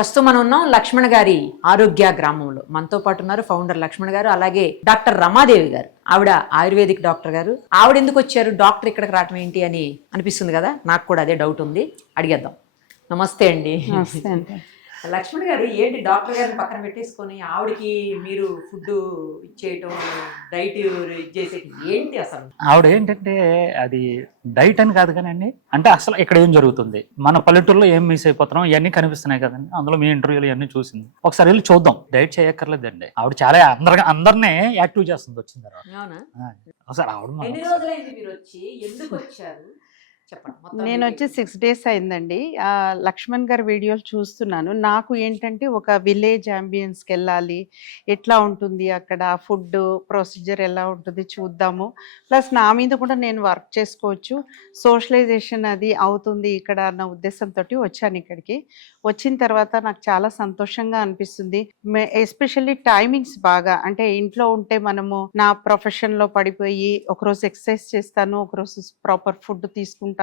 ప్రస్తుతం మనం ఉన్నాం లక్ష్మణ్ గారి ఆరోగ్య గ్రామంలో. మనతో పాటు ఉన్నారు ఫౌండర్ లక్ష్మణ్ గారు, అలాగే డాక్టర్ రమాదేవి గారు. ఆవిడ ఆయుర్వేదిక్ డాక్టర్ గారు. ఆవిడ ఎందుకు వచ్చారు, డాక్టర్ ఇక్కడికి రావటం ఏంటి అని అనిపిస్తుంది కదా, నాకు కూడా అదే డౌట్ ఉంది, అడిగేద్దాం. నమస్తే అండి. లక్ష్మణ్ గారు, ఏంటి డాక్టర్ గారిని పక్కన పెట్టేసుకొని ఆవిడకి మీరు ఫుడ్ ఇచ్చేయటం, డైట్ ఇచ్చేసేది ఏంటి అసలు? ఆవిడ ఏంటంటే అది డైట్ అని కాదు కానండి, అంటే అసలు ఇక్కడ ఏం జరుగుతుంది, మన పల్లెటూరులో ఏం మిస్ అయిపోతున్నాం, ఇవన్నీ కనిపిస్తున్నాయి కదండి. అందులో మీ ఇంటర్వ్యూలు ఇవన్నీ చూసింది, ఒకసారి వెళ్ళి చూద్దాం. డైట్ చేయక్కర్లేదండి, ఆవిడ చాలా అందరినీ యాక్టివ్ చేస్తుంది వచ్చిన తర్వాత. ఒకసారి ఆవిడ ఎన్ని రోజులైంది మీరు వచ్చి, ఎందుకు వచ్చారు? నేను వచ్చి 6 days అయిందండి. లక్ష్మణ్ గారి వీడియోలు చూస్తున్నాను. నాకు ఏంటంటే ఒక విలేజ్ అంబియన్స్కి వెళ్ళాలి, ఎట్లా ఉంటుంది అక్కడ ఫుడ్ ప్రొసీజర్ ఎలా ఉంటుంది చూద్దాము, ప్లస్ నా మీద కూడా నేను వర్క్ చేసుకోవచ్చు, సోషలైజేషన్ అది అవుతుంది ఇక్కడ అన్న ఉద్దేశంతో వచ్చాను ఇక్కడికి. వచ్చిన తర్వాత నాకు చాలా సంతోషంగా అనిపిస్తుంది. ఎస్పెషల్లీ టైమింగ్స్ బాగా, అంటే ఇంట్లో ఉంటే మనము నా ప్రొఫెషన్లో పడిపోయి ఒకరోజు ఎక్సర్సైజ్ చేస్తాను, ఒకరోజు ప్రాపర్ ఫుడ్ తీసుకోను.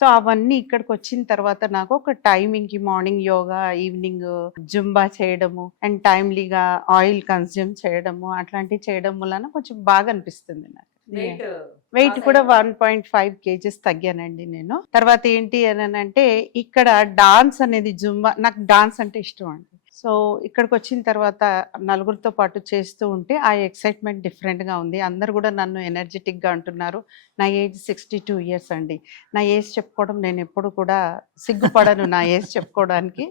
సో అవన్నీ ఇక్కడికి వచ్చిన తర్వాత నాకు ఒక టైమింగ్ కి మార్నింగ్ యోగా, ఈవినింగ్ జుంబా చేయడము అండ్ టైమ్లీగా ఆయిల్ కన్స్యూమ్ చేయడము, అట్లాంటివి చేయడం వలన కొంచెం బాగా అనిపిస్తుంది నాకు. వెయిట్ కూడా 1.5 kgs తగ్గానండి నేను. తర్వాత ఏంటి అని అంటే ఇక్కడ డాన్స్ అనేది జుంబా, నాకు డాన్స్ అంటే ఇష్టం అండి. సో ఇక్కడికి వచ్చిన తర్వాత నలుగురితో పాటు చేస్తూ ఉంటే ఆ ఎక్సైట్మెంట్ డిఫరెంట్గా ఉంది. అందరు కూడా నన్ను ఎనర్జెటిక్గా అంటున్నారు. నా ఏజ్ 62 years అండి. నా ఏజ్ చెప్పుకోవడం నేను ఎప్పుడు కూడా సిగ్గుపడను నా ఏజ్ చెప్పుకోవడానికి.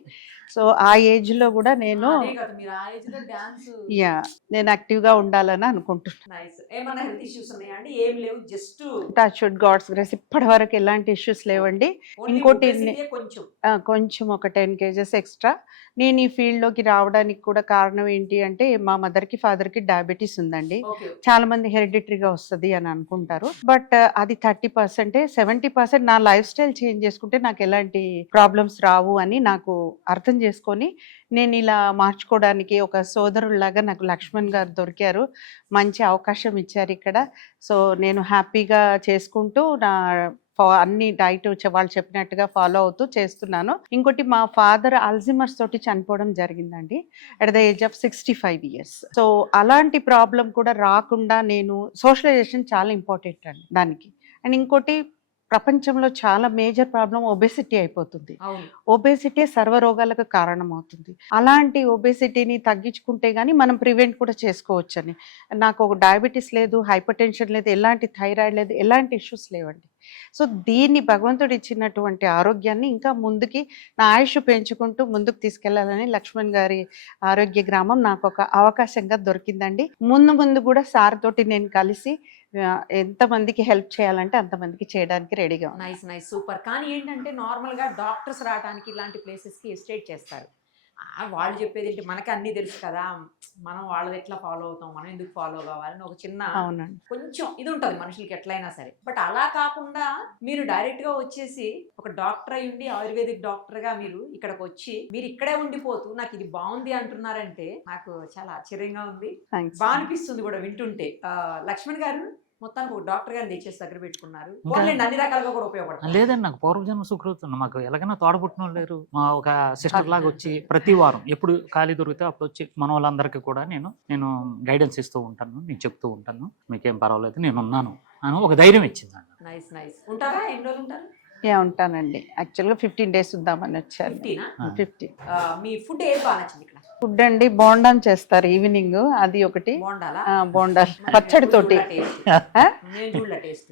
సో ఆ ఏజ్లో కూడా నేను నేను యాక్టివ్గా ఉండాలని అనుకుంటున్నాను. టచ్ వుడ్, గాడ్స్ గ్రేస్ ఇప్పటి వరకు ఎలాంటి ఇష్యూస్ లేవండి. ఇంకోటి కొంచెం ఒక 10 kgs ఎక్స్ట్రా. నేను ఈ ఫీల్డ్లోకి రావడానికి కూడా కారణం ఏంటి అంటే మా మదర్కి ఫాదర్కి డయాబెటీస్ ఉందండి. చాలా మంది హెరిడిటరీగా వస్తుంది అని అనుకుంటారు, బట్ అది 30%. 70% నా లైఫ్ స్టైల్ చేంజ్ చేసుకుంటే నాకు ఎలాంటి ప్రాబ్లమ్స్ రావు అని నాకు అర్థం చేసుకొని నేను ఇలా మార్చుకోవడానికి ఒక సోదరులాగా నాకు లక్ష్మణ్ గారు దొరికారు. మంచి అవకాశం ఇచ్చారు ఇక్కడ. సో నేను హ్యాపీగా చేసుకుంటూ నా అన్ని డైట్ వాళ్ళు చెప్పినట్టుగా ఫాలో అవుతూ చేస్తున్నాను. ఇంకోటి, మా ఫాదర్ అల్జిమర్స్ తోటి చనిపోవడం జరిగిందండి at the age of 65 years. So అలాంటి ప్రాబ్లం కూడా రాకుండా నేను సోషలైజేషన్ చాలా ఇంపార్టెంట్ అండి దానికి. అండ్ ఇంకోటి, ప్రపంచంలో చాలా మేజర్ ప్రాబ్లం ఒబేసిటీ అయిపోతుంది. ఒబేసిటీ సర్వరోగాలకు కారణం అవుతుంది. అలాంటి ఒబేసిటీని తగ్గించుకుంటే గానీ మనం ప్రివెంట్ కూడా చేసుకోవచ్చని. నాకు ఒక డయాబెటీస్ లేదు, హైపర్ టెన్షన్ లేదు, ఎలాంటి థైరాయిడ్ లేదు, ఎలాంటి ఇష్యూస్ లేవండి. సో దీన్ని భగవంతుడు ఇచ్చినటువంటి ఆరోగ్యాన్ని ఇంకా ముందుకి నా ఆయుష్ పెంచుకుంటూ ముందుకు తీసుకెళ్లాలని లక్ష్మణ్ గారి ఆరోగ్య గ్రామం నాకు ఒక అవకాశంగా దొరికిందండి. ముందు కూడా సార్ తోటి నేను కలిసి ఎంతమందికి హెల్ప్ చేయాలంటే అంతమందికి చేయడానికి రెడీగా. Nice super. కానీ ఏంటంటే నార్మల్గా డాక్టర్స్ రావడానికి ఇలాంటి ప్లేసెస్కి ఎస్టేట్ చేస్తారు. వాళ్ళు చెప్పేది ఏంటి, మనకి అన్నీ తెలుసు కదా, మనం వాళ్ళది ఎట్లా ఫాలో అవుతాం, మనం ఎందుకు ఫాలో కావాలని ఒక చిన్న కొంచెం ఇది ఉంటుంది మనుషులకి ఎట్లయినా సరే. బట్ అలా కాకుండా మీరు డైరెక్ట్గా వచ్చేసి ఒక డాక్టర్ అయి ఉండి, ఆయుర్వేదిక్ డాక్టర్గా మీరు ఇక్కడికి వచ్చి మీరు ఇక్కడే ఉండిపోతూ నాకు ఇది బాగుంది అంటున్నారంటే నాకు చాలా ఆశ్చర్యంగా ఉంది, బాగా అనిపిస్తుంది కూడా వింటుంటే. లక్ష్మణ్ గారు మొత్తానికి ఒక డాక్టర్ గారిని తెచ్చేసి దగ్గర పెట్టుకున్నారు. అన్ని రకాలుగా కూడా ఉపయోగపడుతుంది. లేదండి, నాకు పూర్వజన్మ సుకృతం. మాకు ఎలాగైనా తోడబుట్టిన లేరు. మా ఒక సిస్టర్ లాగా వచ్చి ప్రతి వారం ఎప్పుడు ఖాళీ దొరికితే అప్పుడు వచ్చి మన వాళ్ళందరికీ కూడా నేను గైడెన్స్ ఇస్తూ ఉంటాను, నేను చెప్తూ ఉంటాను, మీకేం పర్వాలేదు నేను ఉన్నాను అని ఒక ధైర్యం ఇచ్చింది. నైస్. ఉంటారా? ఎన్ని రోజులు ఉంటారు? ఉంటానండి. యాక్చువల్గా 15 days ఉందామని వచ్చాను. 50. మీ ఫుడ్ ఏం బాగా నచ్చింది ఇక్కడ? ఫుడ్ అండి, బోండాన్ చేస్తారు ఈవినింగ్, అది ఒకటి. బోండాల్ పచ్చడి తోటి.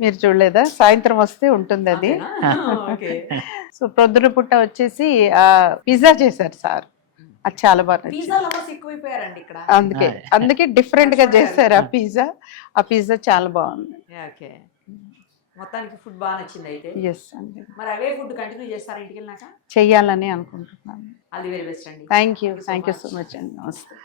మీరు చూడలేదా? సాయంత్రం వస్తే ఉంటుంది అది. సో ప్రొద్దున పుట్ట వచ్చేసి పిజ్జా చేశారు సార్, అది చాలా బాగా అందుకే డిఫరెంట్ గా చేస్తారు ఆ పిజ్జా చాలా బాగుంది. మొత్తానికి ఫుడ్ బాగా నచ్చింది అయితే. ఎస్ అండి. మరి అవే ఫుడ్ కంటిన్యూ చేస్తారా ఇంటికి వెళ్ళినాక? చెయ్యాలని అనుకుంటున్నాను. ఆల్ ది వెరీ బెస్ట్ అండి. థ్యాంక్ యూ సో మచ్ అండి. నమస్తే.